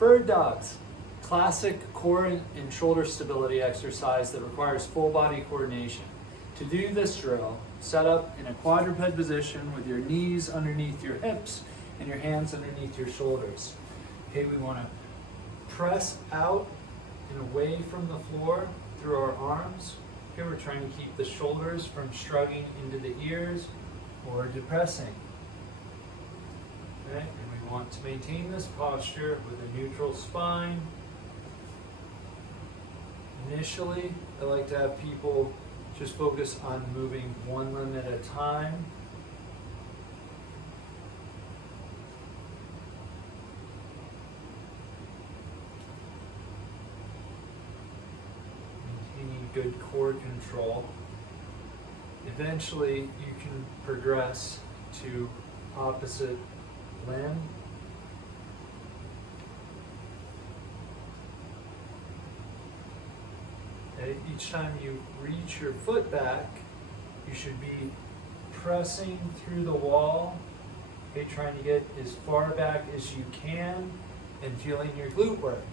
Bird dogs, classic core and shoulder stability exercise that requires full body coordination. To do this drill, set up in a quadruped position with your knees underneath your hips and your hands underneath your shoulders. Okay, we want to press out and away from the floor through our arms. Here we're trying to keep the shoulders from shrugging into the ears or depressing. Okay, and we want to maintain this posture with a neutral spine. Initially, I like to have people just focus on moving one limb at a time. Maintaining good core control. Eventually, you can progress to opposite limb. Okay, each time you reach your foot back, you should be pressing through the wall, okay, trying to get as far back as you can and feeling your glute work.